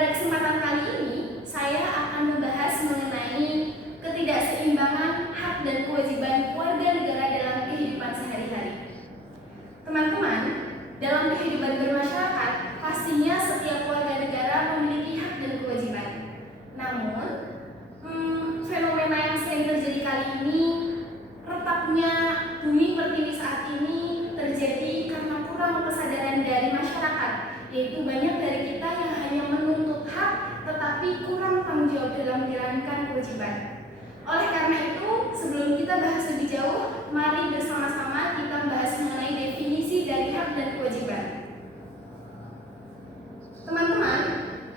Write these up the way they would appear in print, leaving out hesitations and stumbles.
pada kesempatan kali ini, saya akan membahas mengenai ketidakseimbangan hak dan kewajiban warga negara dalam kehidupan sehari-hari. Teman-teman, dalam kehidupan bermasyarakat, pastinya setiap warga negara memiliki hak dan kewajiban. Namun, fenomena yang sering terjadi kali ini, retaknya bumi pertiwi saat ini terjadi karena kurang kesadaran dari masyarakat, yaitu banyak dari kita yang hanya menuntut hak tetapi kurang tanggung jawab dalam menjalankan kewajiban. Oleh karena itu, sebelum kita bahas lebih jauh, mari bersama-sama kita bahas mengenai definisi dari hak dan kewajiban. Teman-teman,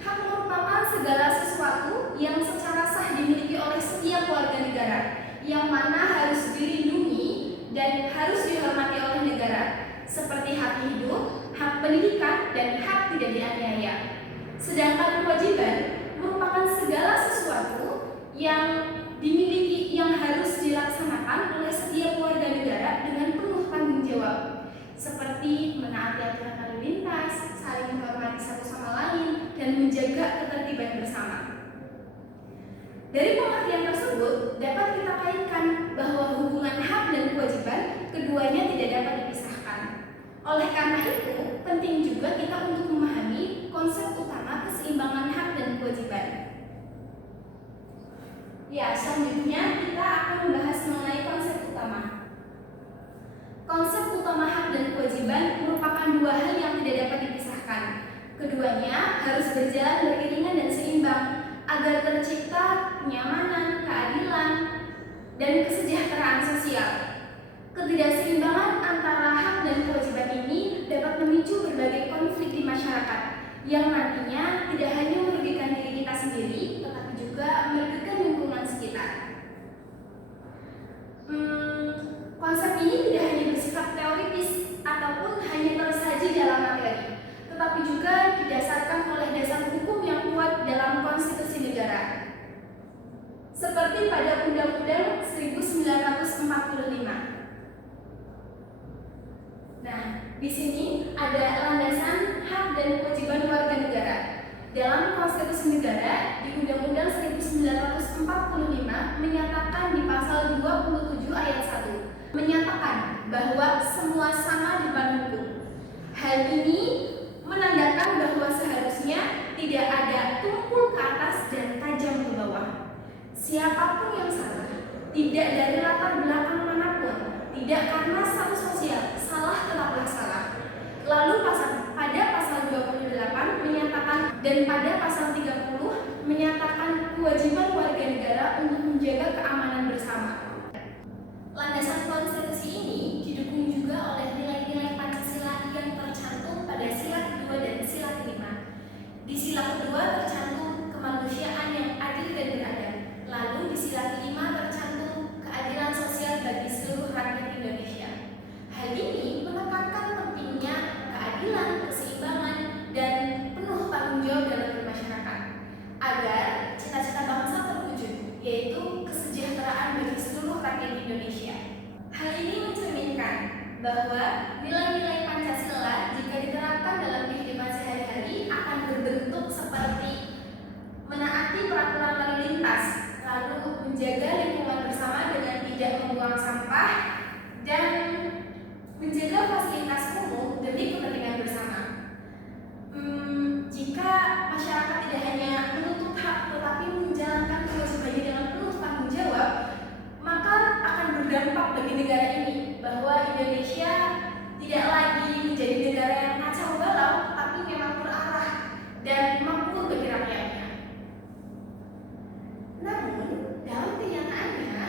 hak merupakan segala sesuatu yang secara sah dimiliki oleh setiap warga negara, yang mana harus dilindungi dan harus dihormati oleh negara, seperti hak hidup, hak pendidikan, dan hak tidak dianiaya. Sedangkan kewajiban merupakan segala sesuatu yang dimiliki, yang harus dilaksanakan oleh setiap warga negara dengan penuh tanggung jawab, seperti menaati aturan lalu lintas, saling menghormati satu sama lain, dan menjaga ketertiban bersama. Dari pengertian tersebut, dapat kita kaitkan bahwa hubungan hak dan kewajiban keduanya tidak dapat dipisahkan. Oleh karena itu, penting juga kita untuk memahami konsep utama keseimbangan hak dan kewajiban. Ya, selanjutnya kita akan membahas mengenai konsep utama. Konsep utama hak dan kewajiban merupakan dua hal yang tidak dapat dipisahkan. Keduanya harus berjalan beriringan dan seimbang agar tercipta kenyamanan, keadilan, dan kesejahteraan sosial. Ketidakseimbangan antara hak dan kewajiban ini dapat memicu berbagai konflik di masyarakat yang nantinya tidak hanya merugikan diri kita sendiri, tetapi juga merugikan lingkungan sekitar. Konsep ini tidak hanya bersifat teoritis ataupun hanya tersaji dalam materi, tetapi juga didasarkan oleh dasar hukum yang kuat dalam konstitusi negara, seperti pada Undang-Undang 1945. Nah, di sini ada landasan hak dan kewajiban warga negara. Dalam konstitusi negara, di Undang-Undang 1945 menyatakan di pasal 27 ayat 1, menyatakan bahwa semua sama di depan hukum. Hal ini menandakan bahwa seharusnya tidak ada tumpul ke atas dan tajam ke bawah. Siapapun yang salah, tidak dari latar belakang manapun, tidak karena status sosial, salah tetaplah salah. Lalu pada pasal 28 menyatakan, dan pada pasal 30 menyatakan kewajiban warga negara untuk menjaga keamanan bersama. Landasan konstitusi ini didukung juga oleh nilai-nilai Pancasila yang tercantum pada sila kedua dan sila kelima. Di sila kedua tercantum kemanusiaan yang adil dan beradab. Lalu di sila kelima tercantum keadilan sosial bagi seluruh rakyat Indonesia. Hal ini menekankan pentingnya keadilan, keseimbangan, dan penuh tanggung jawab dalam bermasyarakat agar cita-cita bangsa terwujud, yaitu kesejahteraan bagi seluruh rakyat Indonesia. Hal ini mencerminkan bahwa nilai-nilai Pancasila jika diterapkan dalam kehidupan sehari-hari akan berbentuk seperti menaati peraturan lalu lintas, lalu menjaga lingkungan bersama dengan tidak membuang sampah, dan menjaga fasilitas umum demi kepentingan bersama. Jika masyarakat tidak hanya menuntut hak tetapi menjalankan kewajibannya dengan penuh tanggung jawab, maka akan berdampak bagi negara ini bahwa Indonesia tidak lagi menjadi negara yang kacau balau, tapi memang berarah dan mampu bagi rakyatnya. Namun, dalam kenyataannya,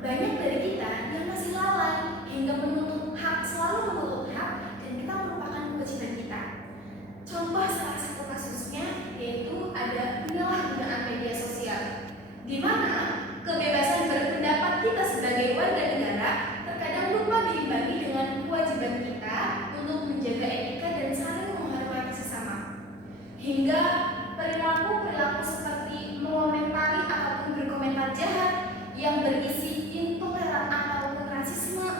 banyak dari kita yang masih lalai hingga menuntut hak, selalu menuntut hak, dan kita melupakan kewajiban kita. Contoh salah satu kasusnya yaitu ada penyalahgunaan media sosial, di mana kebebasan berpendapat kita sebagai warga negara terkadang lupa diimbangi dengan kewajiban kita untuk menjaga etika dan saling menghormati sesama, hingga perilaku-perilaku seperti mengomentari ataupun berkomentar jahat yang berisi intoleran ataupun rasisme,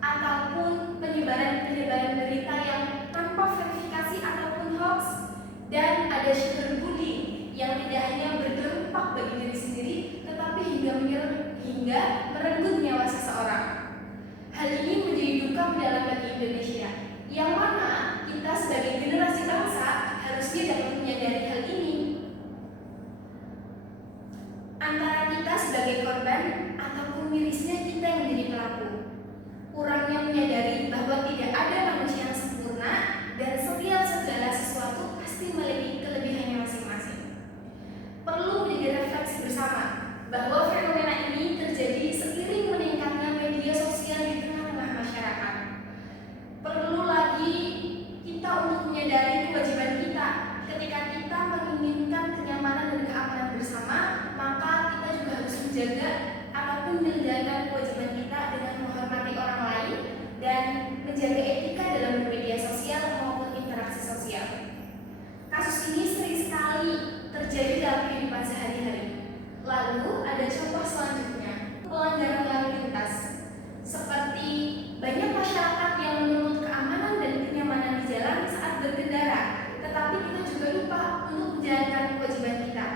ataupun penyebaran berita yang tanpa verifikasi ataupun hoax, Dan ada cyberbullying yang tidak hanya berdampak bagi diri sendiri, tetapi hingga merenggut nyawa seseorang. Hal ini menjadi duka mendalam bagi Indonesia, yang mana kita sebagai generasi bangsa harusnya dapat menyadari hal ini. Antara kita sebagai korban ataupun mirisnya kita yang menjadi pelaku. Kurangnya menyadari bahwa tidak ada manusia yang sempurna dan setiap segala sesuatu pasti memiliki kelebihannya masing-masing. Perlu menjadi refleksi bersama bahwa fenomena ini terjadi seiring meningkatnya media sosial di tengah-tengah masyarakat. Perlu lagi kita untuk menyadari kewajiban kita. Ketika kita menginginkan kenyamanan dan keamanan bersama, maka kita juga harus menjaga ataupun menjalankan kewajiban kita dengan menghormati orang lain dan menjaga etika dalam media sosial maupun interaksi sosial. Kasus ini sering sekali terjadi dalam kehidupan sehari-hari. Lalu ada contoh selanjutnya, pelanggaran lalu lintas. Seperti banyak masyarakat yang menuntut keamanan dan kenyamanan di jalan saat berkendara, tetapi kita juga lupa untuk menjalankan kewajiban kita.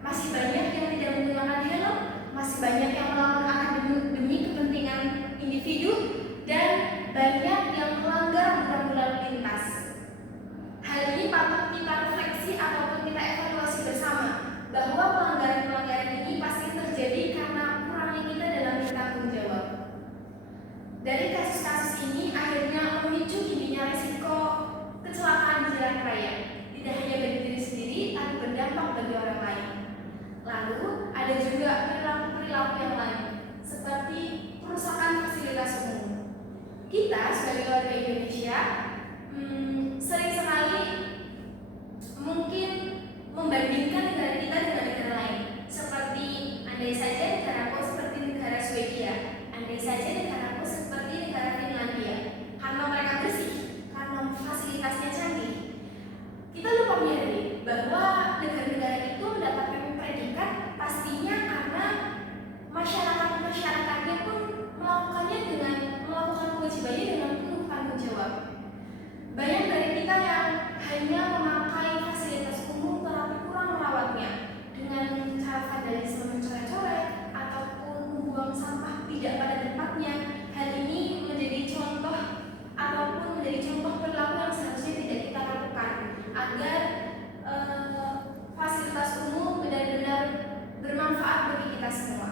Masih banyak yang tidak menggunakan helm, masih banyak yang melawan arah demi kepentingan individu, dan banyak yang melanggar aturan lalu lintas. Hal ini patut kita refleksi ataupun kita evaluasi bersama bahwa pelanggaran-pelanggaran ini pasti terjadi karena kurangnya kita dalam bertanggung jawab. Dari kasus-kasus ini akhirnya memicu tingginya risiko kecelakaan di jalan raya, tidak hanya bagi diri sendiri, tapi berdampak bagi orang lain. Lalu ada juga perilaku-perilaku yang lain, seperti perusakan fasilitas umum. Kita sebagai warga Indonesia sering sekali mungkin membandingkan negara kita dengan negara lain, seperti andai saja negaraku seperti negara Swedia, andai saja negaraku seperti negara Finlandia, karena mereka bersih, karena fasilitasnya canggih. Kita lupa menyadari bahwa negara-negara itu mendapatkan predikat pastinya karena masyarakatnya pun melakukannya dengan melakukan kewajibannya dengan penuh tanggung jawab. Banyak dari kita yang hanya memakai fasilitas umum tetapi kurang merawatnya dengan cara vandalisme mencoret-coret ataupun membuang sampah tidak pada tempatnya. Hal ini menjadi contoh ataupun menjadi contoh perilaku yang seharusnya tidak kita lakukan agar fasilitas umum benar-benar bermanfaat bagi kita semua.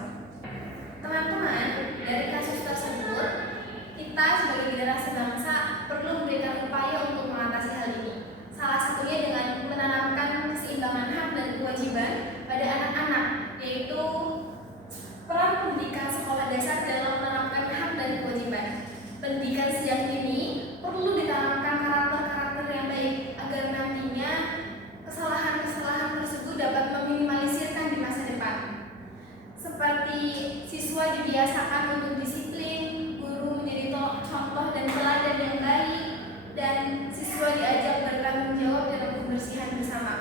Teman-teman, dari kasus tersebut kita sebagai generasi bangsa perlu memberikan upaya untuk mengatasi hal ini. Salah satunya dengan menanamkan keseimbangan hak dan kewajiban pada anak-anak, yaitu peran pendidikan sekolah dasar dalam menanamkan hak dan kewajiban. Pendidikan sejak dini perlu ditanamkan karakter-karakter yang baik agar nantinya kesalahan-kesalahan tersebut dapat meminimalisirkan di masa depan. Seperti siswa dibiasakan untuk disiplin, guru menjadi contoh dan teladan yang baik, dan siswa diajak bertanggung jawab dalam kebersihan bersama.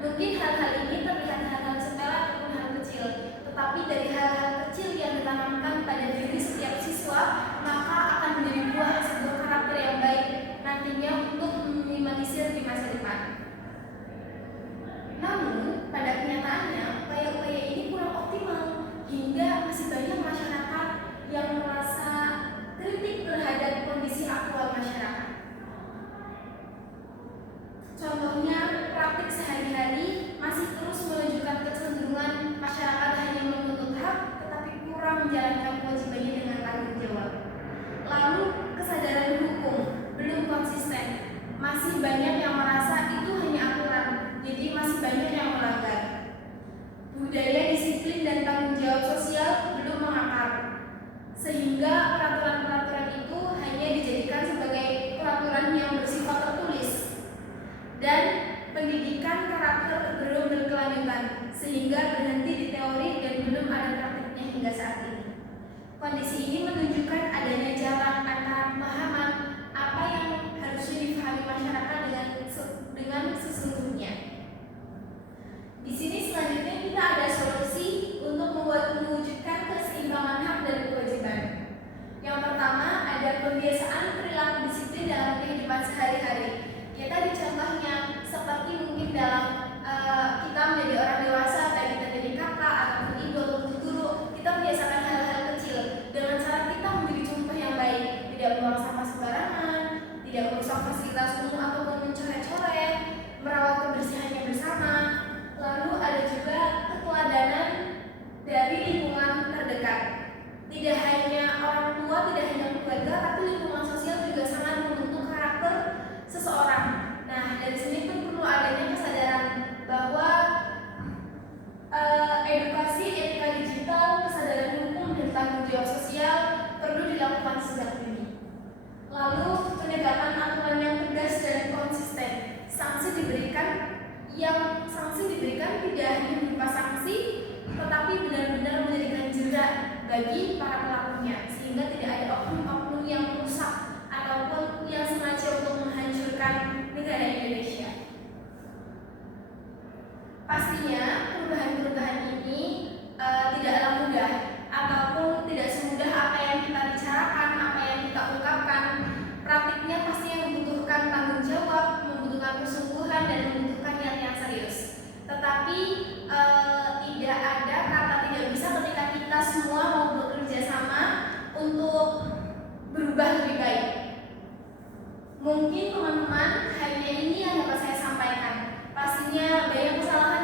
Mungkin hal-hal ini terlihat hal-hal sepele ataupun hal kecil, tetapi dari hal-hal kecil yang ditanamkan pada diri setiap siswa, maka akan menjadi buah sebuah karakter yang baik nantinya untuk meminimalisir di masa depan. Namun, pada kenyataannya, upaya-upaya ini kurang optimal hingga masih banyak masyarakat yang merasa kritik terhadap kondisi aktual masyarakat. Contohnya, praktik sehari-hari masih terus menunjukkan kecenderungan masyarakat hanya menuntut hak tetapi kurang menjalankan kewajibannya dengan tanggung jawab. Lalu, kesadaran hukum belum konsisten. Masih banyak yang merasa itu hanya aturan, jadi masih banyak yang melanggar. Budaya disiplin dan tanggung jawab sosial belum mengakar, sehingga peraturan-peraturan itu hanya dijadikan sebagai peraturan yang bersifat tertulis, dan pendidikan karakter belum berkelanjutan, sehingga berhenti di teori dan belum ada praktiknya hingga saat ini. Kondisi ini menunjukkan adanya jarak antara pemahaman apa yang harusnya dipahami masyarakat dengan sesungguhnya. Di sini selanjutnya kita ada solusi untuk mewujudkan keseimbangan hak dan kewajiban. Yang pertama ada pembiasaan perilaku disiplin dalam kehidupan sehari-hari. Ya tadi contohnya seperti mungkin dalam bagi para pelakunya, sehingga tidak ada oknum-oknum yang merusak ataupun yang sengaja untuk menghancurkan negara Indonesia. Pastinya perubahan-perubahan ini tidaklah mudah ataupun tidak semudah apa yang kita bicarakan, apa yang kita ungkapkan. Praktiknya pasti yang membutuhkan tanggung jawab, membutuhkan kesungguhan, dan membutuhkan niat yang serius. Tetapi tidak ada kata tidak bisa ketika kita semua mau bekerja sama untuk berubah lebih baik. Mungkin teman-teman hanya ini yang dapat saya sampaikan. Pastinya banyak kesalahan